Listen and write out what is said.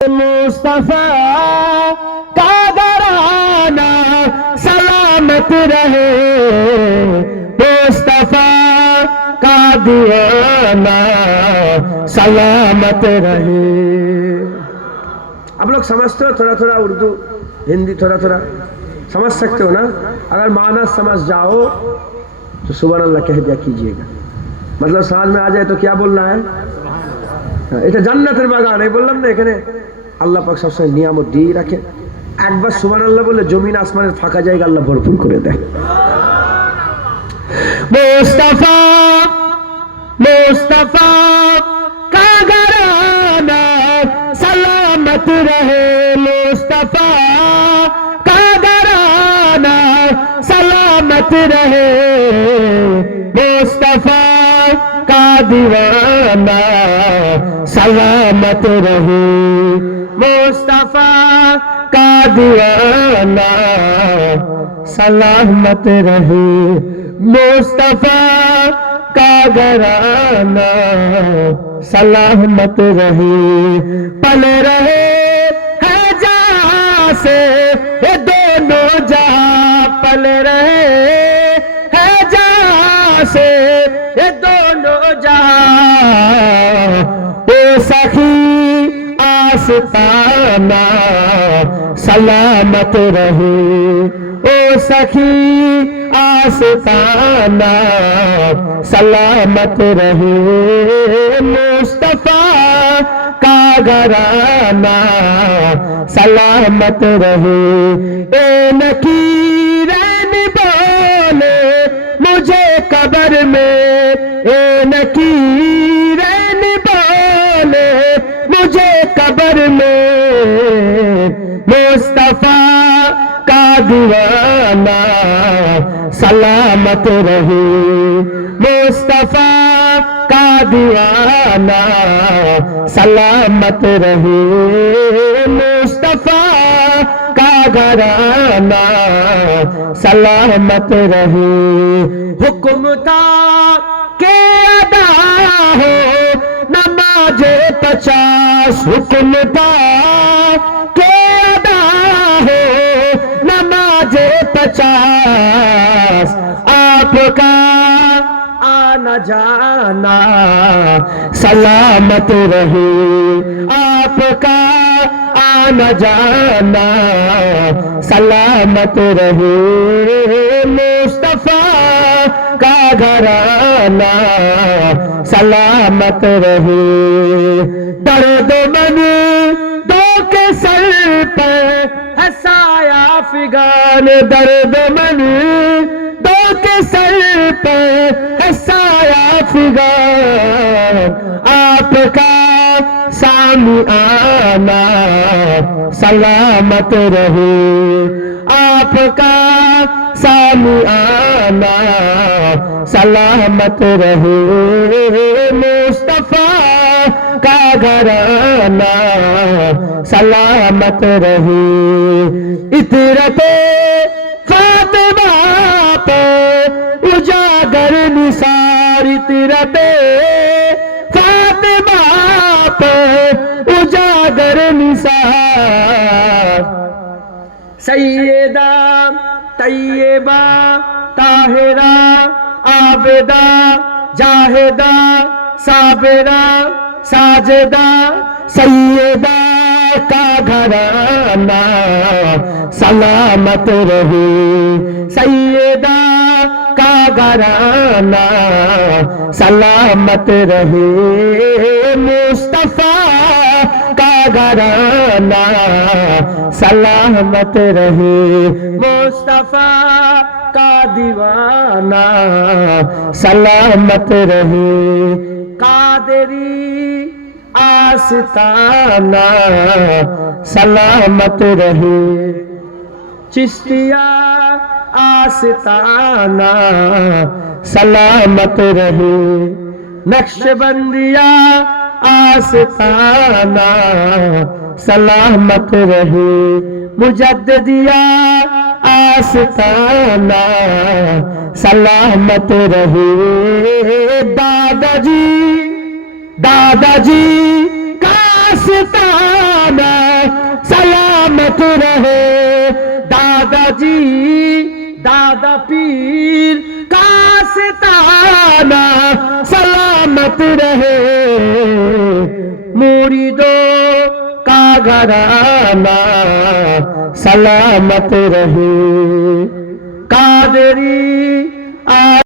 मुस्तफा का घराना सलामत रहे, मुस्तफा का दीवाना सलामत रहे। आप लोग समझते हो थोड़ा थोड़ा उर्दू हिंदी थोड़ा थोड़ा समझ सकते हो ना? अगर माना समझ जाओ तो सुभान अल्लाह कह दिया कीजिएगा। मतलब समझ में आ जाए तो क्या बोलना है? এটা জান্নাতের বাগান, এই বললাম না, এখানে আল্লাহ পাক সবসময় নিয়ামত দিয়ে রাখে। একবার সুবহানাল্লাহ বলে জমিন আসমানের ফাঁকা জায়গা আল্লাহ ভরপুর করে দেয়। মুস্তাফা মুস্তাফা কা ঘরানা सलामत रहे, मुस्तफा का घराना सलामत रहे, मुस्तफा का दीवाना सलामत रहे, मुस्तफा का दीवाना सलामत रहे, मुस्तफा का घराना सलामत रहे। पल रहे है जहां से ये दोनों जहां, पल रहे है जहां से ये दोनों जहां, ओ सखी आस्ताना सलामत रहे, ओ सखी आस्ताना सलामत रहे, मुस्तफा का घराना सलामत रहे। ए नकीरन बोले मुझे कब्र में, ए नकीरन बोले मुझे कब्र में, मुस्तफा का दीवाना सलामत रहे, मुस्तफा का दीवाना सलामत रहे, मुस्तफा का घराना सलामत रहे। हुक्म था के अदा हो नमाज़े 50, हुक्म था के अदा हो नमाज़े 50, आपका आना जाना सलामत रहे, आपका आना जाना सलामत रहे, मुस्तफा का घराना सलामत रहे। दर्द मन दो के सर पे है साया फिगान, दर्द मन दो के सर पे है साया फिगान, आपका सामिआना सलामत रहे, आपका सामिआना सलामत रहे, मुस्तफा का घराना सलामत रहे। इतरते फातिमा पे उजागर निसार, इतरते फातिमा पे उजागर निसार, सैयदा तैयबा ताहिरा आबिदा जाहिदा साबिरा साजिदा, सैयदा का घराना सलामत रहे, सैयदा का घराना सलामत रहे, मुस्तफा का घराना सलामत रहे, मुस्तफा का दीवाना सलामत रहे। कादरी आस्ताना सलामत रहे, चिश्तिया आस्ताना सलामत रहे, नक्शबंदिया आस्ताना सलामत रहे, मुजद्दिदिया आस्ताना सलामत रहे। दादाजी दादाजी का आस्ताना सलामत रहे दादाजी दादा पीर का सिताना सलामत रहे मुरीदों का घराना सलामत रहे कादरी